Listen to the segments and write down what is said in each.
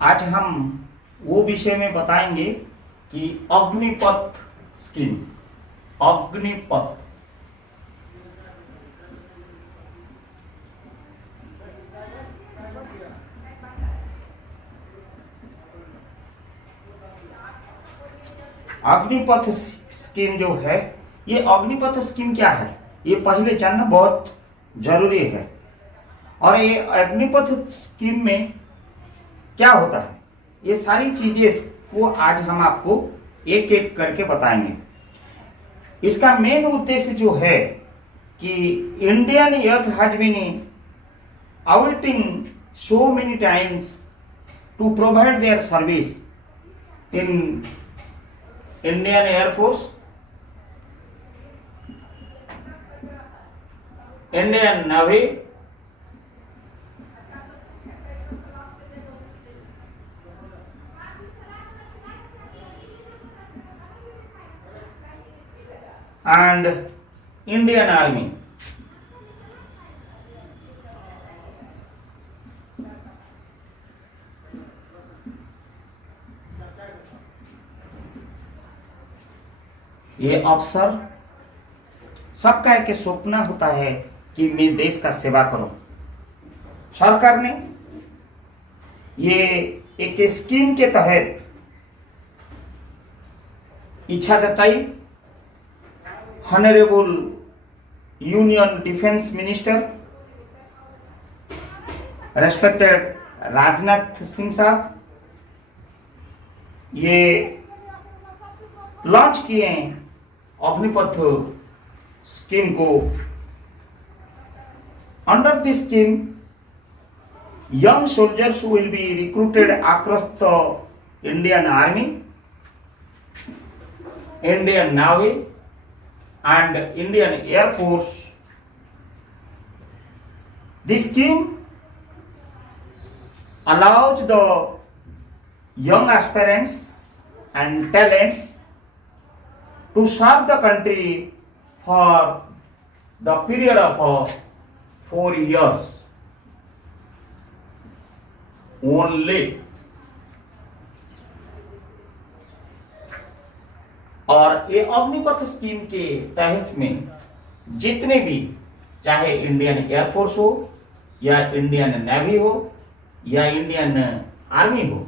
आज हम वो विषय में बताएंगे कि अग्निपथ स्कीम। अग्निपथ अग्निपथ स्कीम जो है, ये अग्निपथ स्कीम क्या है ये पहले जानना बहुत जरूरी है। और ये अग्निपथ स्कीम में क्या होता है, ये सारी चीजें को आज हम आपको एक एक करके बताएंगे। इसका मेन उद्देश्य जो है कि Indian youth has been awaiting so many times to provide their service in Indian Air Force, Indian Navy, and Indian Army. ये अफसर सबका एक सपना होता है कि मैं देश का सेवा करूं। सरकार ने ये एक स्कीम के तहत इच्छा जताई। Honourable union defence minister respected Rajnath Singh साहब ये लॉन्च किए हैं अग्निपथ स्कीम को। Under this scheme young soldiers will be recruited across the Indian Army, Indian Navy and Indian Air Force. This scheme allows the young aspirants and talents to serve the country for the period of 4 years only. और ये Agnipath scheme के तहत में जितने भी, चाहे Indian air force हो या इंडियन नेवी हो या इंडियन आर्मी हो,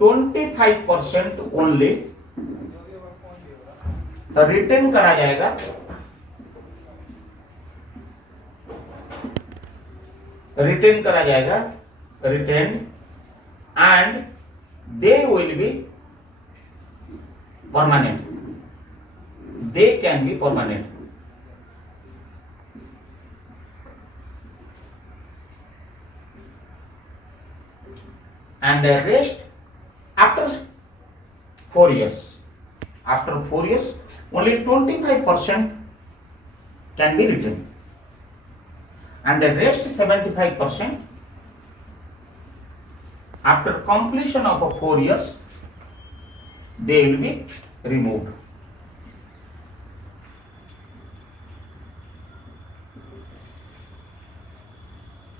25% ओनली रिटर्न करा जाएगा। Return and they will be permanent. They can be permanent. And the rest after 4 years. After 4 years, only 25% can be returned, and the rest 75% after completion of 4 years they will be removed.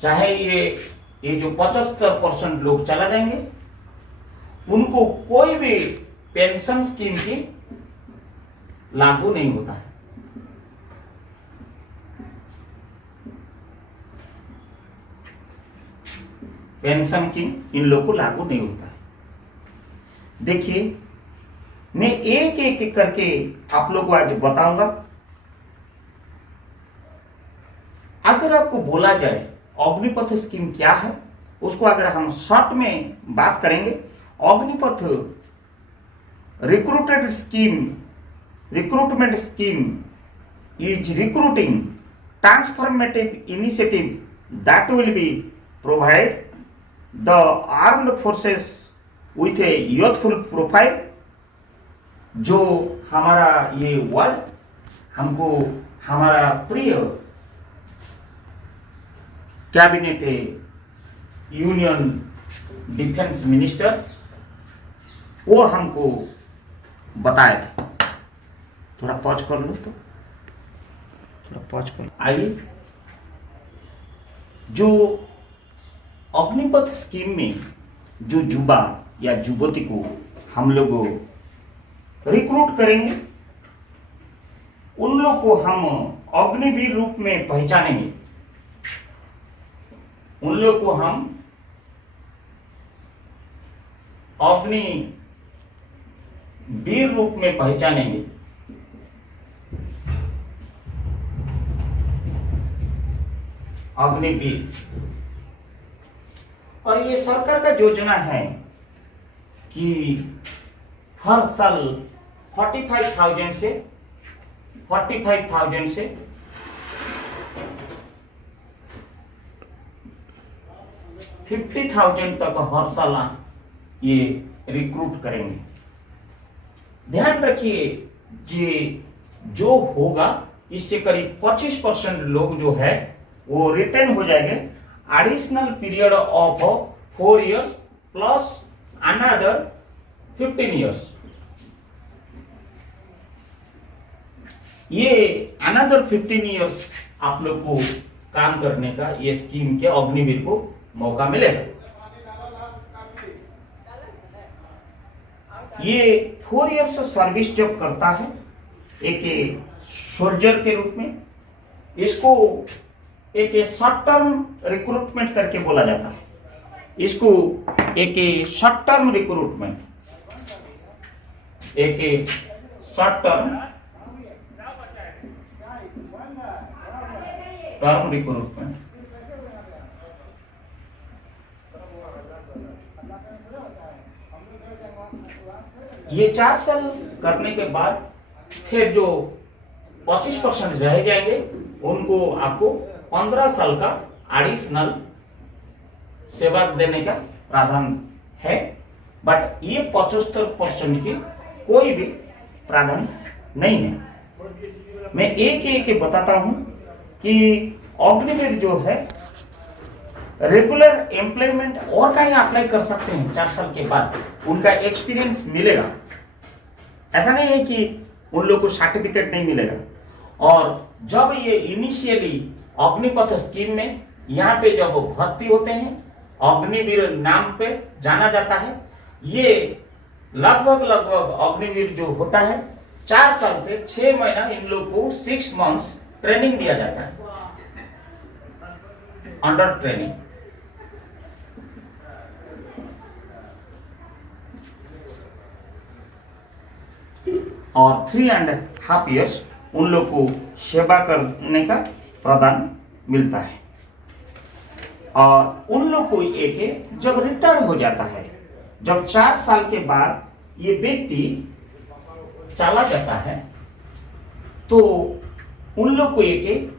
चाहे ये जो 75% लोग चला जाएंगे, उनको कोई भी pension scheme की लागू नहीं होता है। पेंशन स्कीम इन लोग को लागू नहीं होता है। देखिए, मैं एक एक करके आप लोग को आज बताऊंगा। अगर आपको बोला जाए अग्निपथ स्कीम क्या है, उसको अगर हम शॉर्ट में बात करेंगे, Agnipath recruitment scheme is recruiting transformative initiative that will be provide the armed forces with a youthful profile। जो हमारा ये वर्ड हमको हमारा प्रिय कैबिनेट यूनियन डिफेंस मिनिस्टर वो हमको बताए थे। थोड़ा पॉज कर लो, तो थोड़ा पॉज कर लो। आइए, जो अग्निपथ स्कीम में जो युवा या युवती को हम लोग रिक्रूट करेंगे, उन लोग को हम अग्निवीर रूप में पहचानेंगे, उन लोग को हम अग्निवीर रूप में पहचानेंगे। अग्निवीर। और ये सरकार का योजना है कि हर साल 45,000 से 50,000 तक हर साल ये रिक्रूट करेंगे। ध्यान रखिए, ये जो होगा इससे करीब 25% लोग जो है वो रिटर्न हो जाएंगे। Additional period of 4 years plus another 15 years। ये अनदर 15 years आप लोग को काम करने का ये स्कीम के अग्निवीर को मौका मिलेगा। ये 4 years सर्विस जब करता है एक सोल्जर के रूप में, इसको एक शॉर्ट टर्म रिक्रूटमेंट करके बोला जाता है। इसको एक शॉर्ट टर्म रिक्रूटमेंट, एक शॉर्ट टर्म रिक्रूटमेंट। ये 4 साल करने के बाद फिर जो 25% रह जाएंगे उनको आपको 15 साल का एडिशनल सेवा देने का प्रावधान है। बट ये 75% की कोई भी प्रावधान नहीं है। मैं एक बताता हूं कि अग्निवीर जो है रेगुलर एम्प्लॉयमेंट और कहीं अप्लाई कर सकते हैं। 4 साल के बाद उनका एक्सपीरियंस मिलेगा। ऐसा नहीं है कि उन लोग को सर्टिफिकेट नहीं मिलेगा। और जब ये इनिशियली अग्निपथ स्कीम में यहाँ पे जब भर्ती होते हैं, अग्निवीर नाम पे जाना जाता है। ये लगभग अग्निवीर जो होता है 4 साल से 6 महीना इन लोग को 6 months ट्रेनिंग दिया जाता है, अंडर ट्रेनिंग। और 3.5 years उन लोग को सेवा करने का प्रदान मिलता है। और उन लोग को एक जब रिटर्न हो जाता है, जब 4 साल के बाद ये व्यक्ति चला जाता है, तो उन लोग को एक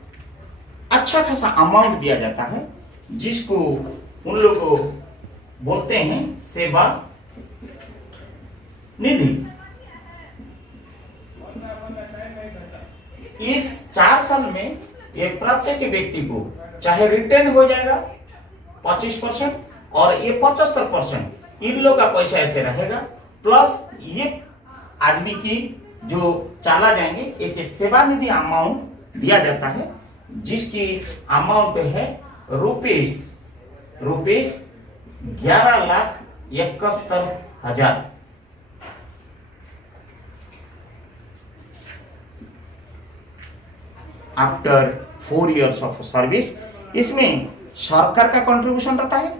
अच्छा खासा अमाउंट दिया जाता है, जिसको उन लोग को बोलते हैं सेवा निधि। इस 4 साल में ये प्रत्येक व्यक्ति को चाहे रिटर्न हो जाएगा 25% और ये 75% इन लोग का पैसा ऐसे रहेगा, प्लस ये आदमी की जो चला जाएंगे एक सेवा निधि अमाउंट दिया जाता है, जिसकी अमाउंट है rupees 11,71,000। After 4 years of service इसमें सरकार का कंट्रीब्यूशन रहता है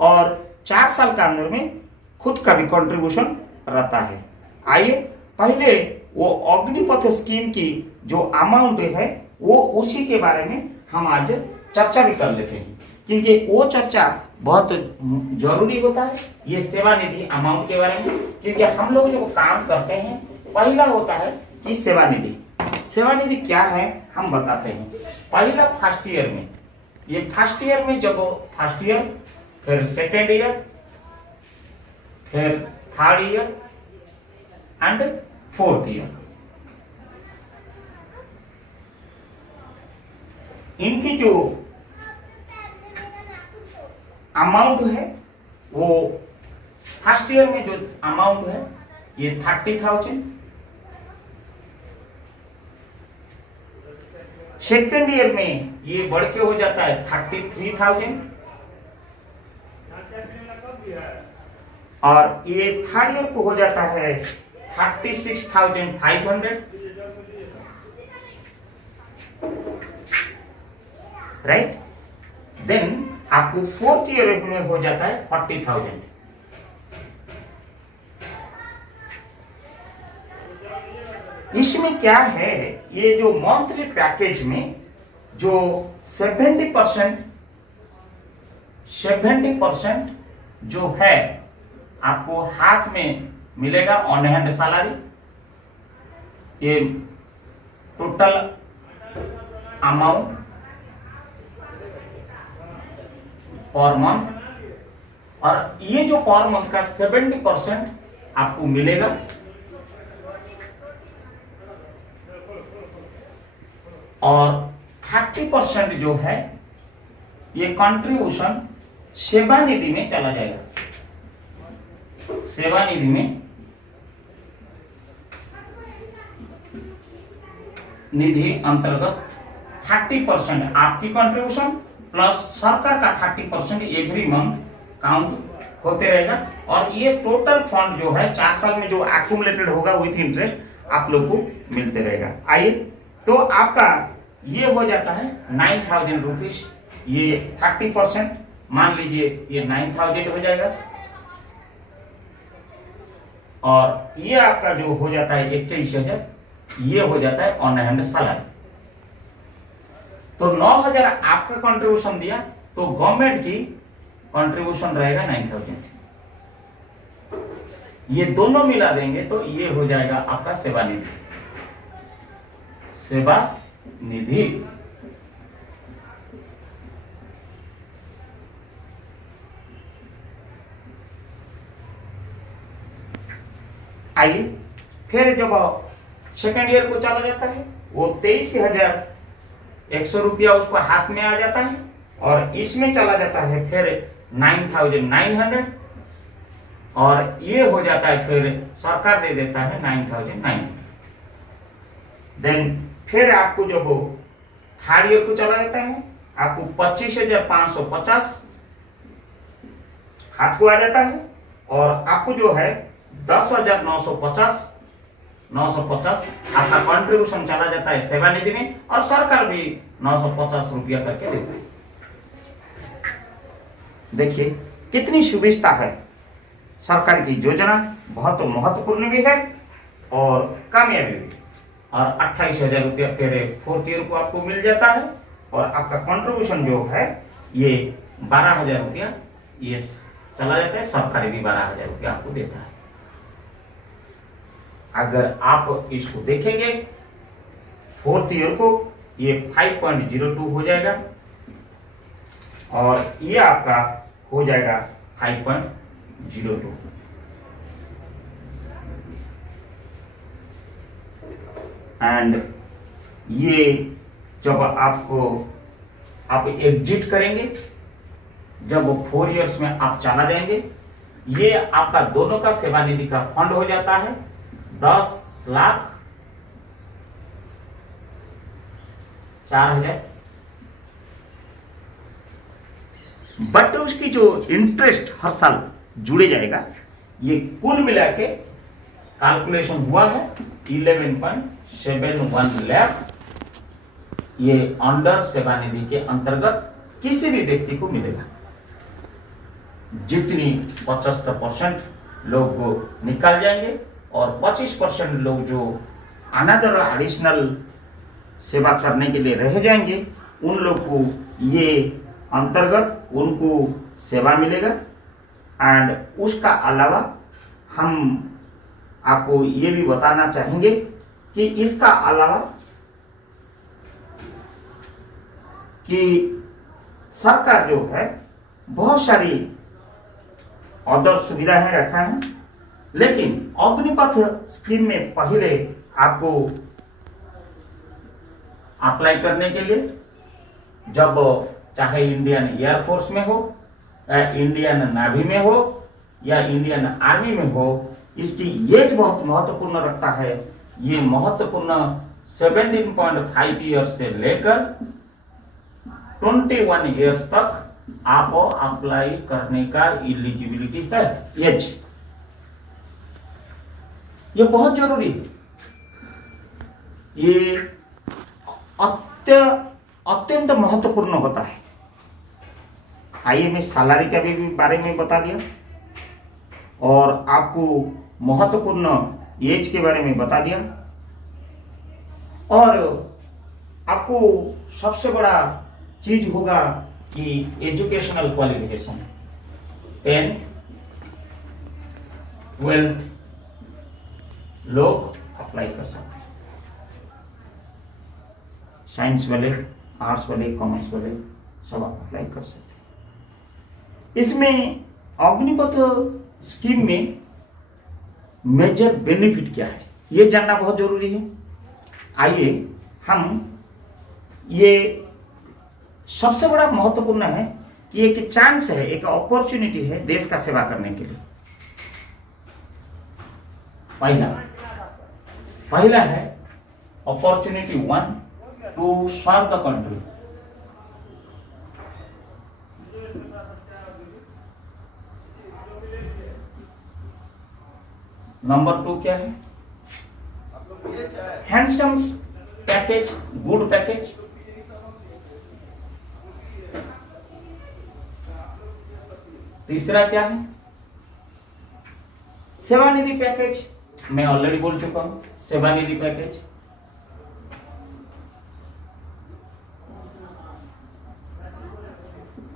और 4 साल का अंदर में खुद का भी कंट्रीब्यूशन रहता है। आइए पहले वो अग्निपथ स्कीम की जो अमाउंट है वो उसी के बारे में हम आज चर्चा भी कर लेते हैं, क्योंकि वो चर्चा बहुत जरूरी होता है ये सेवा निधि अमाउंट के बारे में। क्योंकि हम लोग जब काम करते हैं पहला होता है कि सेवा निधि। सेवा निधि क्या है हम बताते हैं। पहला फर्स्ट ईयर में, ये फर्स्ट ईयर में जब फर्स्ट ईयर, फिर सेकेंड ईयर, फिर third year and fourth year, इनकी जो अमाउंट है वो फर्स्ट ईयर में जो अमाउंट है ये 30,000, सेकेंड ईयर में ये बढ़ के हो जाता है 33,000, और ये थर्ड ईयर को हो जाता है 36,500, राइट। देन आपको फोर्थ ईयर में हो जाता है 40,000। इसमें क्या है, ये जो मंथली पैकेज में जो 70% जो है आपको हाथ में मिलेगा ऑन हैंड सैलरी। ये टोटल अमाउंट पर मंथ, और ये जो पर मंथ का 70% आपको मिलेगा। और 30% जो है ये कंट्रीब्यूशन सेवा निधि में चला जाएगा। सेवा निधि में निधि अंतर्गत 30% आपकी कंट्रीब्यूशन प्लस सरकार का 30% एवरी मंथ काउंट होते रहेगा। और ये टोटल फंड जो है 4 साल में जो एक्यूमुलेटेड होगा विथ इंटरेस्ट आप लोग को मिलते रहेगा। आइए, तो आपका ये हो जाता है 9,000 रुपीज। ये 30% मान लीजिए ये 9,000 हो जाएगा। और ये आपका जो हो जाता है 21,000, ये हो जाता है ऑन हैंड सैलरी। तो 9,000 आपका कंट्रीब्यूशन दिया तो गवर्नमेंट की कंट्रीब्यूशन रहेगा 9,000। ये दोनों मिला देंगे तो ये हो जाएगा आपका सेवा निधि। सेवा निधि आइए, फिर जब सेकेंड ईयर को चला जाता है वो 23,100 रुपया उसको हाथ में आ जाता है। और इसमें चला जाता है फिर 9,900, और ये हो जाता है फिर सरकार दे देता है 9,900। देन फिर आपको जब थर्ड ईयर को चला जाता है आपको 25,550 हाथ को आ जाता है। और आपको जो है 10,950 आपका कंट्रीब्यूशन चला जाता है सेवा निधि में, और सरकार भी 950 रुपया करके देता है। देखिए कितनी सुविधा है। सरकार की योजना बहुत महत्वपूर्ण भी है और कामयाबी भी। और 28,000 रुपया फिर फोर्थ ईयर को आपको मिल जाता है। और आपका कंट्रीब्यूशन जो है ये 12,000 रुपया ये चला जाता है। सरकार भी 12,000 रुपया आपको देता है। अगर आप इसको देखेंगे फोर्थ ईयर को ये 5.02 हो जाएगा, और ये आपका हो जाएगा 5.02। एंड ये जब आप एग्जिट करेंगे, जब 4 इयर्स में आप चला जाएंगे, ये आपका दोनों का सेवा निधि का फंड हो जाता है 10,04,000। बट उसकी जो इंटरेस्ट हर साल जुड़े जाएगा, ये कुल मिला के कैलकुलेशन हुआ है 11.71 लाख। ये अंडर सेवा निधि के अंतर्गत किसी भी व्यक्ति को मिलेगा। जितनी 75% लोग निकाल जाएंगे और 25% लोग जो अनदर एडिशनल सेवा करने के लिए रह जाएंगे, उन लोग को ये अंतर्गत उनको सेवा मिलेगा। एंड उसका अलावा हम आपको ये भी बताना चाहेंगे कि इसका अलावा कि सरकार जो है बहुत सारी अदर सुविधाएं रखा है, लेकिन अग्निपथ स्कीम में पहले आपको अप्लाई करने के लिए, जब चाहे इंडियन एयरफोर्स में हो, इंडियन नेवी में हो या इंडियन आर्मी में हो, इसकी एज बहुत महत्वपूर्ण रखता है। ये महत्वपूर्ण 17.5 ईयर्स से लेकर 21 ईयर्स तक आप अप्लाई करने का एलिजिबिलिटी है, एज। ये बहुत जरूरी है, ये अत्यंत महत्वपूर्ण होता है। आइए मैं सैलरी के भी बारे में बता दिया और आपको महत्वपूर्ण एज के बारे में बता दिया, और आपको सबसे बड़ा चीज होगा कि एजुकेशनल क्वालिफिकेशन 10, 12 लोग अप्लाई कर सकते हैं। साइंस वाले, आर्ट्स वाले, कॉमर्स वाले सब अप्लाई कर सकते हैं। इसमें अग्निपथ स्कीम में मेजर बेनिफिट क्या है ये जानना बहुत जरूरी है। आइए हम, ये सबसे बड़ा महत्वपूर्ण है कि एक चांस है, एक अपॉर्चुनिटी है देश का सेवा करने के लिए। पहला है opportunity 1 to serve the country. Number 2 क्या है? Handsome package, good package. तीसरा क्या है? सेवानिधि पैकेज। मैं ऑलरेडी बोल चुका हूं, सेवानिधि पैकेज।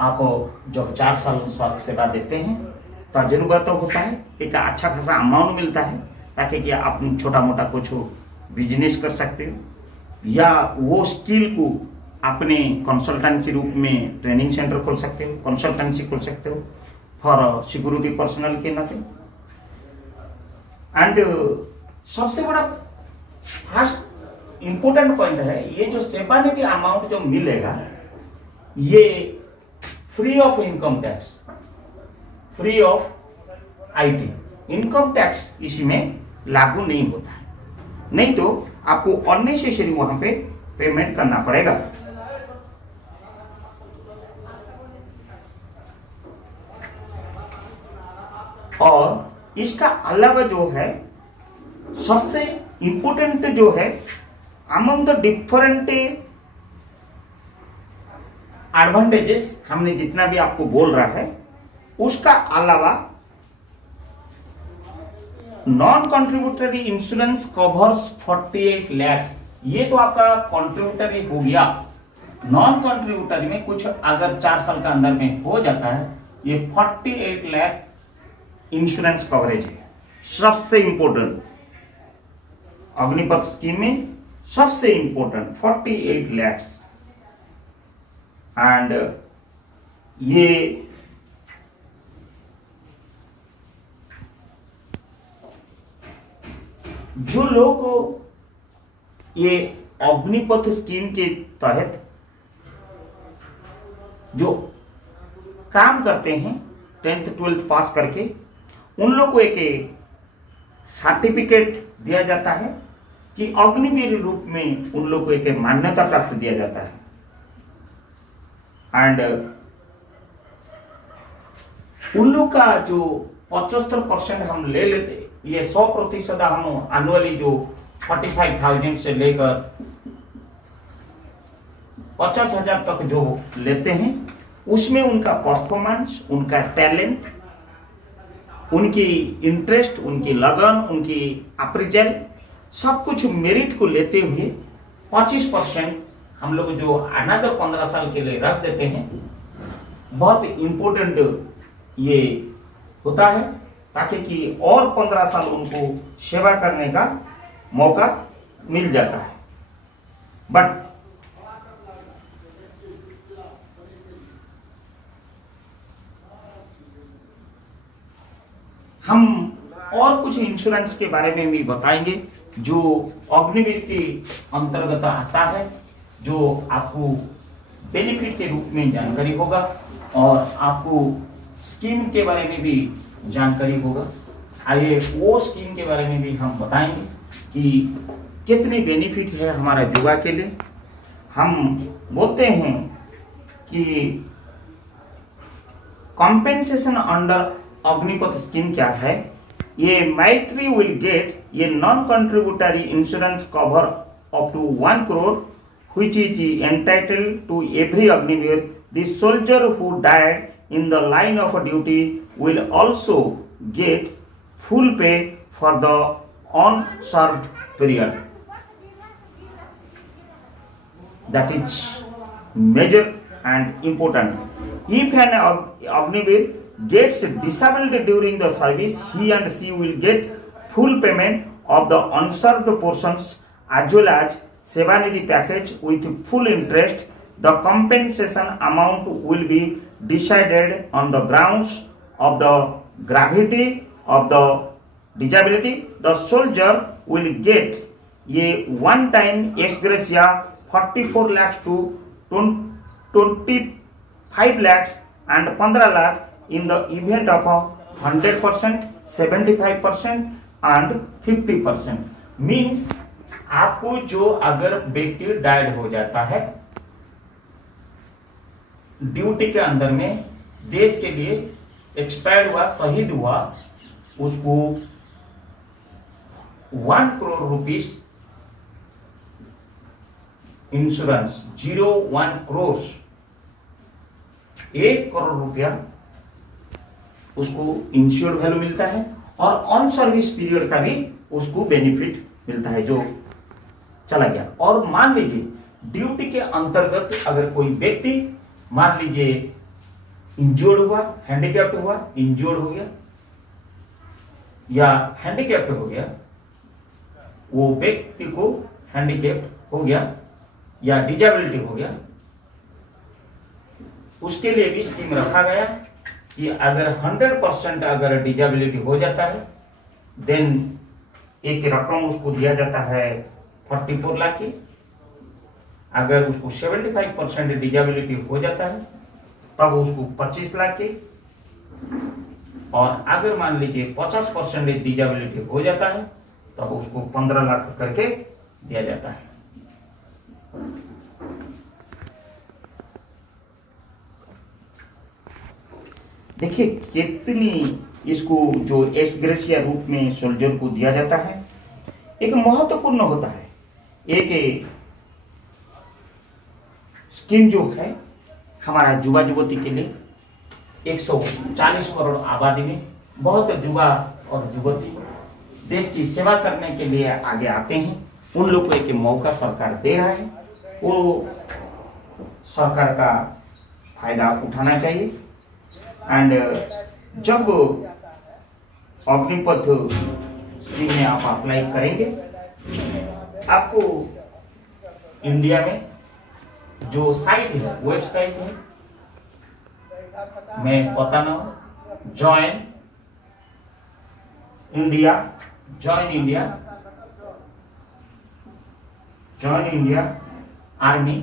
आप जब 4 साल स्वास्थ्य सेवा देते हैं तो तजुर्बा तो होता है, एक अच्छा खासा अमाउंट मिलता है ताकि कि आप छोटा मोटा कुछ बिजनेस कर सकते हो या वो स्किल को अपने कंसल्टेंसी रूप में ट्रेनिंग सेंटर खोल सकते हो, कंसल्टेंसी खोल सकते हो फॉर सिक्योरिटी पर्सनल के नाते। एंड सबसे बड़ा फर्स्ट इंपोर्टेंट पॉइंट है, ये जो सेवानिधि अमाउंट जो मिलेगा ये free of income tax, free of IT. Income tax इसमें लागू नहीं होता है, नहीं तो आपको अननेसेसरी वहां पे पेमेंट करना पड़ेगा। और इसका अलावा जो है सबसे इंपोर्टेंट जो है, अमंग द डिफरेंट एडवांटेजेस हमने जितना भी आपको बोल रहा है उसका अलावा non contributory insurance covers 48 lakh. ये तो आपका कंट्रीब्यूटरी हो गया। नॉन कंट्रीब्यूटरी में कुछ अगर 4 साल का अंदर में हो जाता है, ये 48 लाख इंश्योरेंस कवरेज है। सबसे इंपोर्टेंट अग्निपथ स्कीम में सबसे इंपोर्टेंट 48 लाख। एंड ये जो लोग ये अग्निपथ स्कीम के तहत जो काम करते हैं 10th 12th पास करके, उन लोग को एक सर्टिफिकेट दिया जाता है कि अग्निवीर रूप में उन लोग को एक मान्यता प्राप्त दिया जाता है। एंड उन लोग का जो 75% हम ले लेते, ये 100% हम एनुअली जो 45,000 से लेकर 50,000 तक जो लेते हैं, उसमें उनका परफॉर्मेंस, उनका टैलेंट, उनकी इंटरेस्ट, उनकी लगन, उनकी अप्रेजल, सब कुछ मेरिट को लेते हुए 25% हम लोग जो अनदर 15 साल के लिए रख देते हैं। बहुत इंपोर्टेंट ये होता है ताकि कि और 15 साल उनको सेवा करने का मौका मिल जाता है। बट हम और कुछ इंश्योरेंस के बारे में भी बताएंगे जो अग्निवीर के अंतर्गत आता है, जो आपको बेनिफिट के रूप में जानकारी होगा और आपको स्कीम के बारे में भी जानकारी होगा। आइए वो स्कीम के बारे में भी हम बताएंगे कि कितनी बेनिफिट है हमारा युवा के लिए। हम बोलते हैं कि कॉम्पेंसेशन अंडर अग्निपथ स्कीम क्या है? ये मैत्री विल गेट ये non contributory insurance cover up to 1 crore which is entitled to every Agniveer. The soldier who died in the line of duty will also get full pay for the unserved period. That is major and important. If an Agniveer gets disabled during the service, he and she will get full payment of the unserved portions as well as Sevanidhi package with full interest. The compensation amount will be decided on the grounds of the gravity of the disability. The soldier will get a one-time ex gratia 44 lakhs to 25 lakhs and 15 lakh in the event of 100%, 75% and 50%. Means आपको जो अगर व्यक्ति died हो जाता है duty के अंदर में, देश के लिए एक्सपायर्ड हुआ, शहीद हुआ, उसको 1 crore rupees insurance 01 crore 1 crore रुपया उसको इंश्योर्ड वैल्यू मिलता है और ऑन सर्विस पीरियड का भी उसको बेनिफिट मिलता है जो चला गया। और मान लीजिए ड्यूटी के अंतर्गत अगर कोई व्यक्ति मान लीजिए इंजोर्ड हुआ, हैंडीकैप्ड हुआ, इंजोर्ड हो गया या हैंडीकैप्ड हो गया, वो व्यक्ति को हैंडीकैप्ड हो गया या डिजेबिलिटी हो गया, उसके लिए भी स्कीम रखा गया कि अगर 100% अगर डिजेबिलिटी हो जाता है देन एक रकम उसको दिया जाता है 44 लाख की। अगर उसको 75% डिजेबिलिटी हो जाता है तब उसको 25 लाख की, और अगर मान लीजिए 50% डिजेबिलिटी हो जाता है तब उसको 15 लाख करके दिया जाता है। देखिए कितनी इसको जो एस ग्रेसिया रूप में सोल्जर को दिया जाता है, एक महत्वपूर्ण होता है। एक स्कीम जो है हमारा युवा युवती के लिए 140 करोड़ आबादी में बहुत युवा और युवती देश की सेवा करने के लिए आगे आते हैं, उन लोग को एक मौका सरकार दे रहा है, वो सरकार का फायदा उठाना चाहिए। एंड जब अग्निपथ स्कीम में आप अप्लाई करेंगे, आपको इंडिया में जो साइट है, वेबसाइट है, मैं बताना join army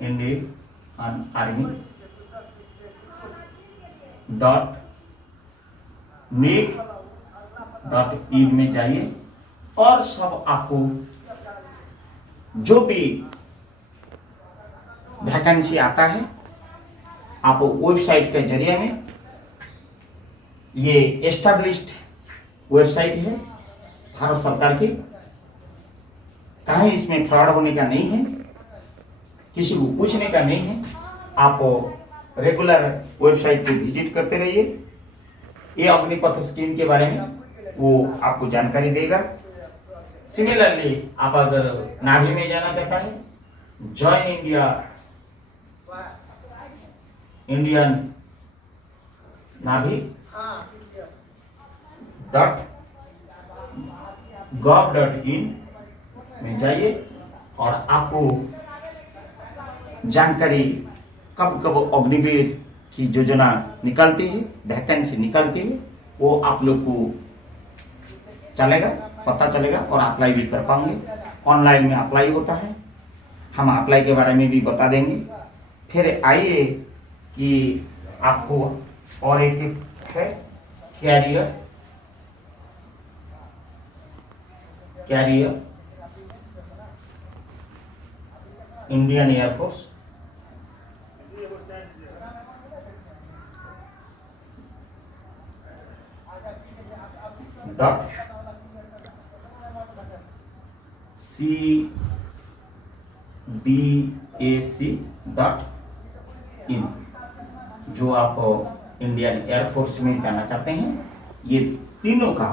Indian army .meek.in में जाइए और सब आपको जो भी वैकेंसी आता है आप वेबसाइट के जरिए में, ये एस्टैब्लिश्ड वेबसाइट है भारत सरकार की, कहीं इसमें फ्रॉड होने का नहीं है, किसी को पूछने का नहीं है। आप रेगुलर वेबसाइट को विजिट करते रहिए, ये अग्निपथ स्कीम के बारे में वो आपको जानकारी देगा। सिमिलरली आप अगर नाभी में जाना चाहता है, जॉइन इंडियन नाभी .gov.in में जाइए और आपको जानकारी कब कब अग्निवीर की योजना निकलती है, वैकेंसी निकलती है, वो आप लोग को चलेगा, पता चलेगा और अप्लाई भी कर पाएंगे। ऑनलाइन में अप्लाई होता है, हम अप्लाई के बारे में भी बता देंगे। फिर आइए कि आपको और एक है कैरियर इंडियन एयरफोर्स cbac.in। जो आप इंडियन एयरफोर्स में जाना चाहते हैं, ये तीनों का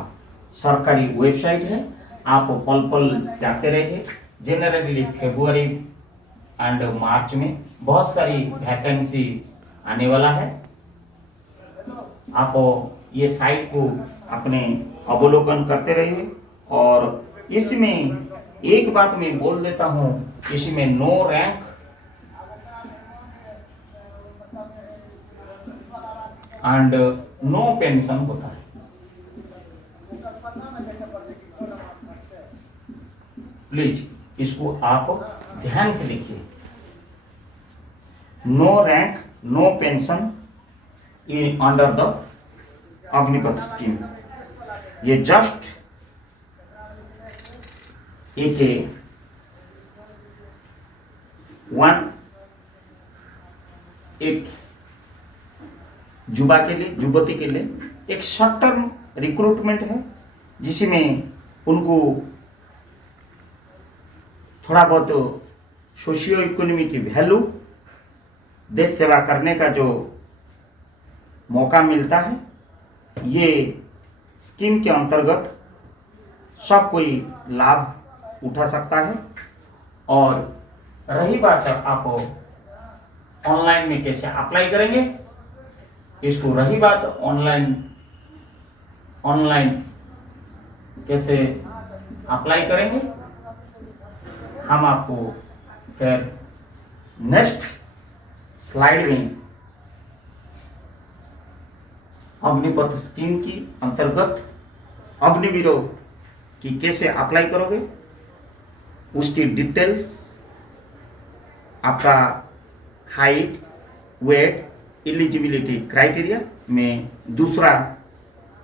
सरकारी वेबसाइट है। आप पल पल जाते रहिए। जनरली फरवरी एंड मार्च में बहुत सारी वैकेंसी आने वाला है। आप ये साइट को अपने अवलोकन करते रहिए। और इसमें एक बात मैं बोल देता हूं, इसमें no rank and no pension होता है। प्लीज इसको आप ध्यान से लिखिए। No rank no pension in under the Agnipath scheme. ये जस्ट एक युवा के लिए, युवती के लिए एक शॉर्ट टर्म रिक्रूटमेंट है, जिसमें उनको थोड़ा बहुत सोशियो इकोनॉमिक वैल्यू, देश सेवा करने का जो मौका मिलता है। ये स्कीम के अंतर्गत सब कोई लाभ उठा सकता है। और रही बात आप ऑनलाइन में कैसे अप्लाई करेंगे, इसको रही बात ऑनलाइन कैसे अप्लाई करेंगे, हम आपको फिर नेक्स्ट स्लाइड में अग्निपथ स्कीम की अंतर्गत अग्निवीरों की कैसे अप्लाई करोगे, उसकी डिटेल्स, आपका हाइट, वेट, एलिजिबिलिटी क्राइटेरिया में दूसरा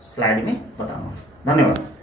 स्लाइड में बताऊंगा। धन्यवाद।